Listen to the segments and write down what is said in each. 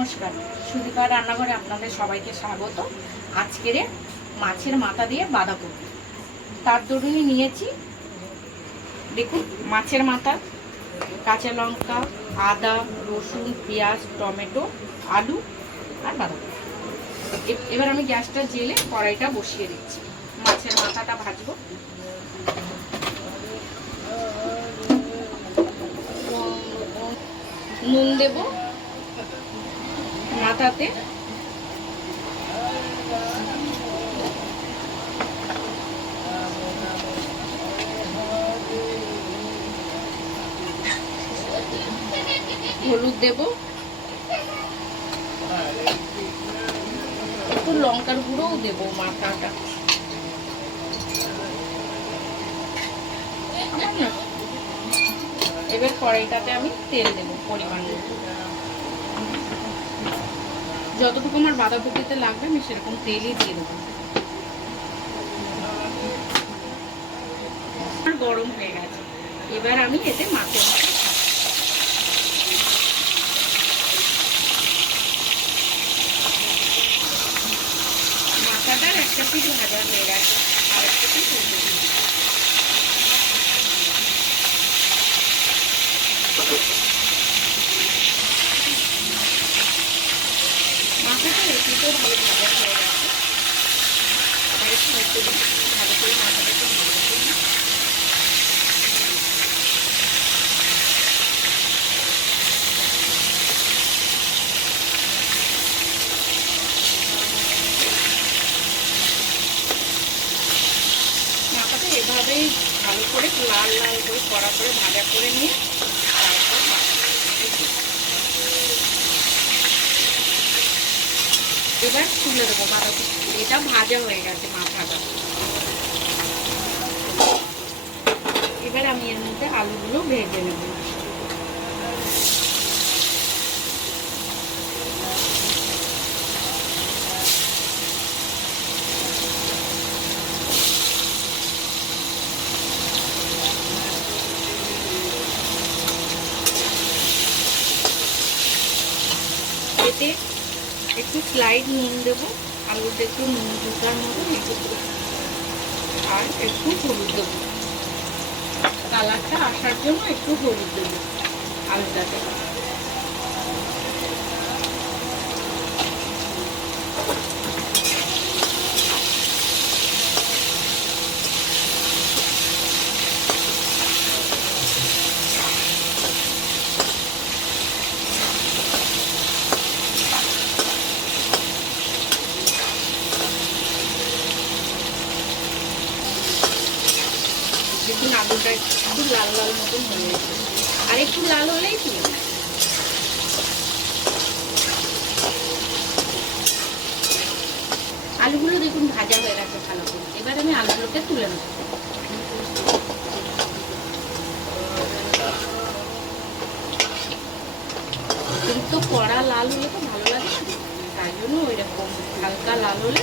নমস্কার। সুদীপা রান্নাঘরে আপনাদের সবাইকে স্বাগত। আজকের মাছের মাথা দিয়ে বাঁধাকপি। তার দরুনই নিয়েছি, দেখুন, মাছের মাথা, কাঁচা লঙ্কা, আদা, রসুন, পেঁয়াজ, টমেটো, আলু আর বাঁধাকপি। এবার আমি গ্যাসটা জেলে কড়াইটা বসিয়ে দিচ্ছি। মাছের মাথাটা ভাজবো। নুন দেবো। মাথাতে হলুদ দেব। একটু লঙ্কার গুঁড়োও দেবো মাথাটা। এবার কড়াইটাতে আমি তেল দেবো পরিমাণ মতো। যতটুকু আমার বাঁধাকপিতে লাগবে, আমি সেরকম তেলই দিয়ে দেবো। গরম হয়ে গেছে। এবার আমি এতে মাছের মাথাটা মাথাটার একটা পিঠ ভাজা হয়ে গেছে আর একটা পিঠ উল্টে দিই। মাথাটা এপিঠেও ভালো ভাজা হয়ে গেছে আর একটু উল্টে দিই ভালো করে মাথাটা একটু ভেজে দিই মাথাটা এভাবেই ভালো করে লাল লাল করে কড়া করে ভাজা করে নিয়ে তারপর বাকি দিই। এবার তুলে দেবো বাঁধাকপি এটা ভাজা হয়ে গেছে মাথাটা। এবার আমি এর মধ্যে আলুগুলো ভেজে নেব এতে একটু স্লাইড নুন দেবো, আলুটা একটু নুন ঢোকার মতো একটু আর একটু হলুদ দেবো। কালারটা আসার জন্য একটু হলুদ দেবো। আলুটাতে দেখুন আলুটা একটু লাল লাল মতন হয়ে গেছে। আর একটু লাল হলেই তুলে আলুগুলো দেখুন ভাজা হয়ে গেছে ভালো করে। এবার আমি আলুগুলোকে তুলে নেব। কিন্তু কড়া লাল হলে তো ভালো লাগে তাই জন্য ওই রকম হালকা লাল হলে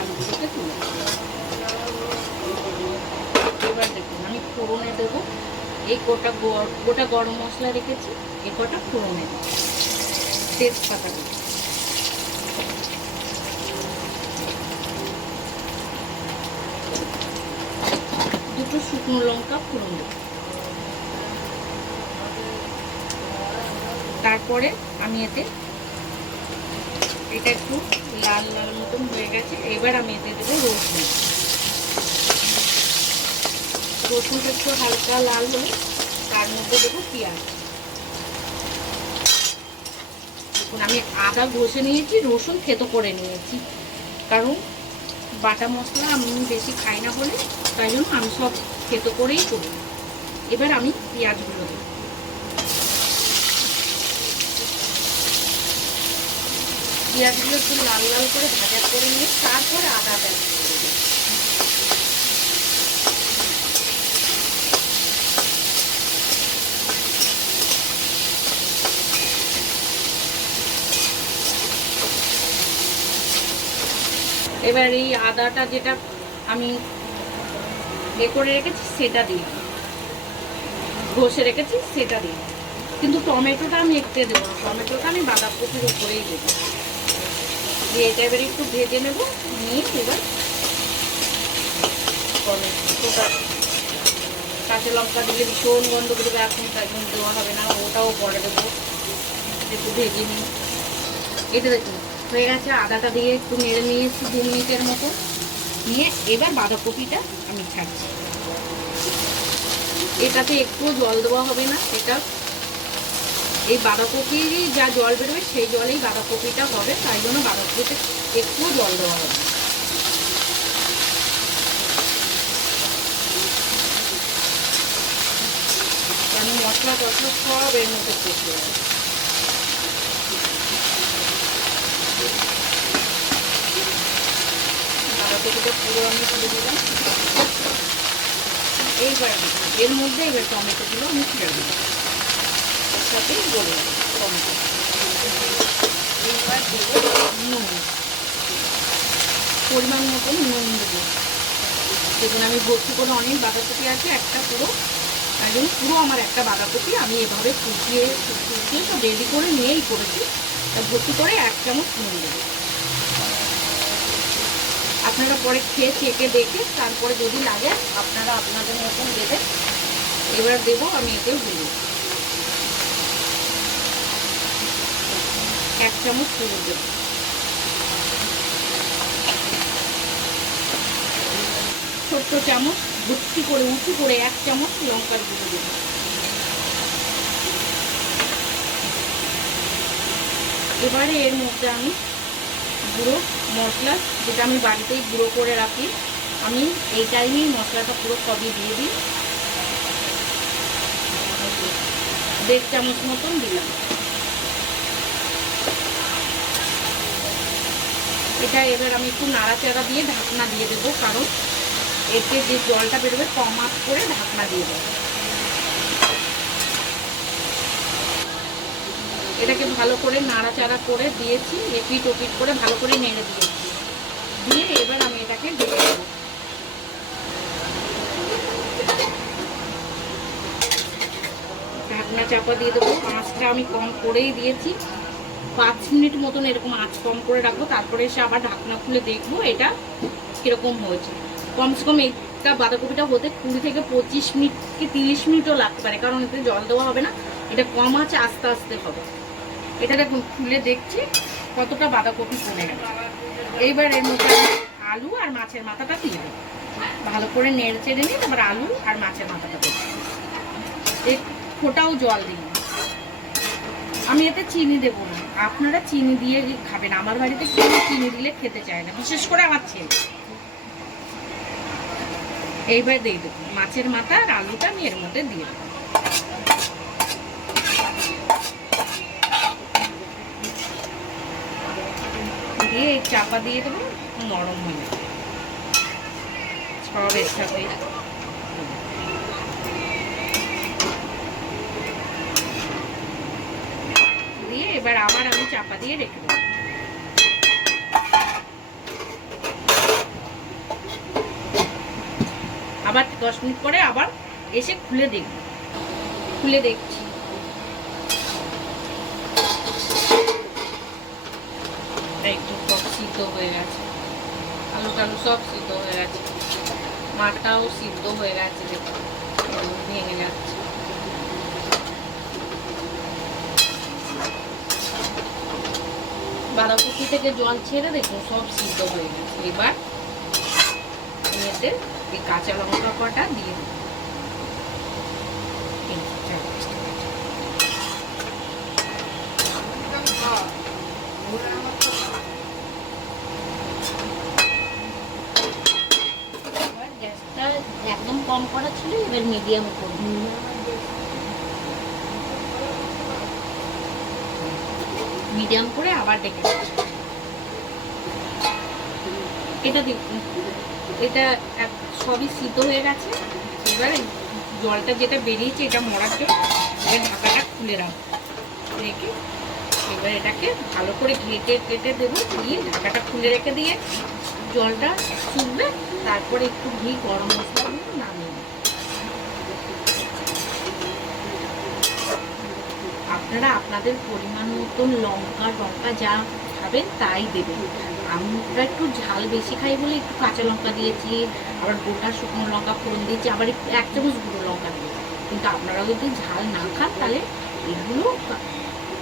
আলুগুলোকে তুলে নেব এবার দেখুন আমি ফোড়নে দেবো এই গোটা গোটা গরম মশলা রেখেছি এই কটা ফোড়নে তেজপাতা দুটো শুকনো লঙ্কা ফোড়ন দেবো। তারপরে আমি এতে, এটা একটু লাল লাল মতন হয়ে গেছে, এবার আমি এতে দেবো রসুন। রসুনটা একটু হালকা লাল হলে তার মধ্যে দেবো পেঁয়াজ। দেখুন, আমি আদা ঘষে নিয়েছি, রসুন থেতো করে নিয়েছি। কারণ বাটা মশলা আমি বেশি খাই না বলে, তাই জন্য আমি সব থেতো করেই করি। এবার আমি পেঁয়াজগুলো দেবো। পেঁয়াজগুলো একটু লাল লাল করে ভাজা করে নিয়ে তারপর আদা add এবার এই আদাটা যেটা আমি এ করে রেখেছি, সেটা দিই ঘষে রেখেছি, সেটা দিই কিন্তু টমেটোটা আমি একটু দেবো টমেটোটা আমি বাঁধাকপির উপরেই দেবো। দিয়ে এটা এবারে একটু ভেজে নেব। নিয়ে এবার টমেটোটা, কাঁচা লঙ্কা দিলে ভীষণ গন্ধ করবে এখন তাই জন্য দেওয়া হবে না, ওটাও পরে দেবো। একটু ভেজে নিই। এটা দেখুন হয়ে গেছে, আদাটা দিয়ে একটু নেড়ে নিয়েছি দু মিনিটের মতো। নিয়ে এবার বাঁধাকপিটা আমি ছাড়ছি। এটাতে একটু জল দেওয়া হবে না এটা এই বাঁধাকপিরই যা জল বেরোবে সেই জলেই বাঁধাকপিটা হবে, তাই জন্য বাঁধাকপিতে একটু জল দেওয়া হবে। মশলা টসলা সব এর মধ্যে করতে হবে বাঁধাকপিটা পুরো আমি তুলে দিলাম। এইবার এর মধ্যে এবার টমেটোগুলো আমি ছেড়ে দিলাম ওর সাথেই টমেটো। এইবার দেবো নুন। পরিমাণ মতন নুন দেবো। দেখুন, আমি ভর্তি করে অনেক বাঁধাকপি আছে, একটা পুরো তাই জন্য পুরো আমার একটা বাঁধাকপি। আমি এভাবে কুচিয়ে কুচিয়ে সব রেডি করে নিয়েই করেছি। তা ভর্তি করে এক চামচ নুন দেবো। আপনারা পরে খেয়ে চেকে দেখে তারপরে যদি লাগে আপনারা আপনাদের মতন দেবেন। এবার দেবো, আমি এতে হলুদ এক চামচ হলুদ দেবো। ছোট্ট চামচ, ভর্তি করে, উঁচু করে এক চামচ লঙ্কার গুঁড়ো দেবো। এবারে এর মধ্যে আমি গুঁড়ো মশলা যেটা আমি বাড়িতেই গুঁড়ো করে রাখি। আমি এই টাইমেই মশলাটা পুরো সবই দিয়ে দিই। দেড় চামচ মতন দিলাম। এটা এবার আমি একটু নাড়াচাড়া দিয়ে ঢাকনা দিয়ে দেবো, কারণ এতে যে জলটা বেরোবে কম আঁচ করে ঢাকনা দিয়ে দেবো। এটাকে ভালো করে নাড়াচাড়া করে দিয়েছি এপিট ওপিট করে ভালো করে নেড়ে দিয়েছি। দিয়ে এবার আমি এটাকে ঢেকে দেবো। ঢাকনা চাপা দিয়ে দেবো। আঁচটা আমি কম করেই দিয়েছি। পাঁচ মিনিট মতন এরকম আঁচ কম করে রাখব, তারপরে এসে আবার ঢাকনা খুলে দেখব এটা কীরকম হয়েছে। কমসে কম এটা বাঁধাকপিটা হতে কুড়ি থেকে পঁচিশ মিনিট কি তিরিশ মিনিটও লাগতে পারে, কারণ এতে জল দেওয়া হবে না। এটা কম আছে আস্তে আস্তে হবে। এটা দেখুন খুলে দেখছি, কতটা বাঁধাকপি কমে গেল এইবার এর মধ্যে আলু আর মাছের মাথাটা দিয়ে দেবো। ভালো করে নেড়ে চেড়ে নিই তারপর আলু আর মাছের মাথাটা দেবো। এক ফোটাও জল দিই। আমি এতে চিনি দেবো না। আপনারা চিনি দিয়ে খাবেন। আমার বাড়িতে কেউ চিনি দিলে খেতে চায় না। বিশেষ করে আমার ছেলে। এইবার দিয়ে দেবো। মাছের মাথা আর আলুটা আমি এর মধ্যে দিয়ে দেবো। দিয়ে এই চাপা দিয়ে দেবো নরম হয়ে যাবে। সব এর সাথে দিয়ে এবার আবার আমি চাপা দিয়ে রেখে দেবো। আবার দশ মিনিট পরে আবার এসে খুলে দেখব। খুলে দেখছি একটু সব সিদ্ধ হয়ে গেছে। আলু টালু সব সিদ্ধ হয়ে গেছে। মাটাও সিদ্ধ হয়ে গেছে দেখুন। ভেঙে যাচ্ছে। বাঁধাকপি থেকে জল ছেড়ে দেখুন, সব সিদ্ধ হয়ে গেছে। এবার এতে এই কাঁচা লঙ্কা কটা দিয়ে দেবো এই চার পাঁচটা কাঁচা। এবার গ্যাসটা একদম কম করা ছিল এবার মিডিয়াম করব মিডিয়াম করে আবার ডেকে। এটা এটা সবই সিদ্ধ হয়ে গেছে। এবারে জলটা যেটা বেরিয়েছে এটা মরার জন্য এবার ঢাকাটা খুলে রাখব রেখে এবার এটাকে ভালো করে ঘেটে কেটে দেবো। দিয়ে ঢাকাটা খুলে রেখে দিয়ে জলটা শুকবে তারপরে একটু ঘি, গরম মশলা দিয়ে নামিয়ে নেব। আপনারা আপনাদের পরিমাণ মতন লঙ্কা লঙ্কা যা খাবেন তাই দেবেন। আমরা একটু ঝাল বেশি খাই বলে একটু কাঁচা লঙ্কা দিয়েছি, আবার গোটা শুকনো লঙ্কা ফোড়ন দিয়েছি, আবার এক চামচ গুঁড়ো লঙ্কা দিয়েছি। কিন্তু আপনারা যদি ঝাল না খান, তাহলে এগুলো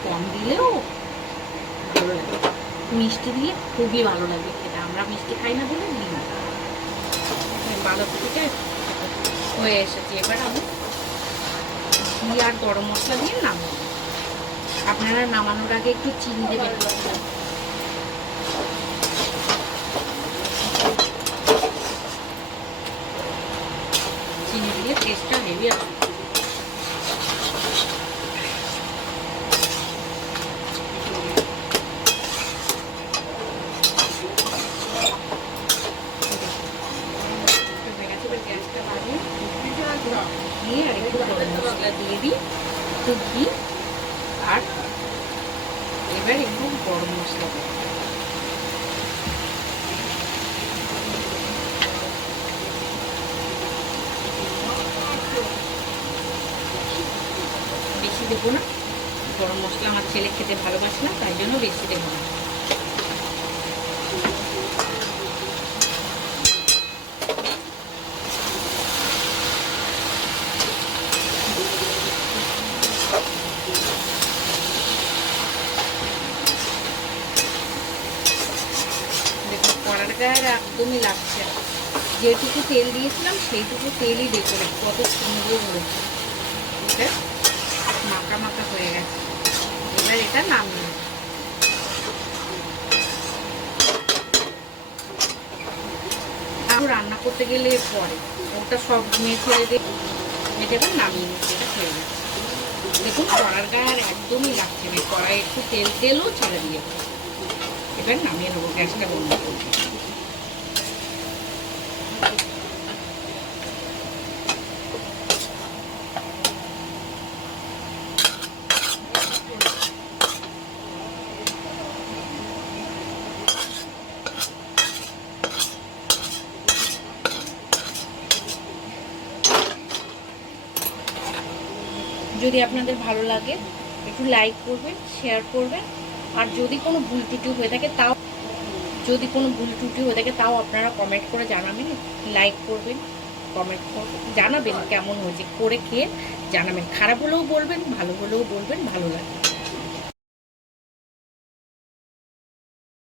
কম দিলেও ভালো লাগে। মিষ্টি দিলে খুবই ভালো লাগে খেতে। আমরা মিষ্টি খাই না বলে দিই না। বাঁধাকপিটা হয়ে এসেছে। এবার আমি আর গরম মশলা দিয়ে নামাবো আপনারা নামানোর আগে একটু চিনি দেবেন। চিনি দিলে টেস্টটা হেভি আসবে দিয়ে আর একটু গরম মশলা দিয়ে দিই। একটু ঘি আর এবার একটু গরম মশলা দিই বেশি দেবো না। গরম মশলা আমার ছেলে খেতে ভালোবাসে না, তাই জন্য বেশি দেবো না। দেখুন একদমই লাগছে যেটুকু তেল দিয়েছিলাম, সেইটুকু তেলই দেখে কত সুন্দর হয়েছে এটা মাখা মাখা হয়ে গেছে। এবার এটা নামিয়ে। আরও রান্না করতে গেলে পরে ওটা সব মেয়ে ছেড়ে দিয়ে এটা এবার নামিয়ে নিচ্ছি, এটা হয়ে দেখুন, কড়ার গায়ে আর একদমই লাগছে না। কড়াই একটু তেল, তেলও ছেড়ে দিয়েছে এবার নামিয়ে নেব, গ্যাসটা বন্ধ করব যদি আপনাদের ভালো লাগে, একটু লাইক করবেন শেয়ার করবেন। আর যদি কোনো ভুল ত্রুটি হয়ে থাকে, তাও যদি কোনো ভুল ত্রুটি হয়ে থাকে, তাও আপনারা কমেন্ট করে জানাবেন লাইক করবেন কমেন্ট জানাবেন কেমন হয়েছে, করে খেয়ে জানাবেন। খারাপ হলেও বলবেন, ভালো হলেও বলবেন, ভালো লাগে।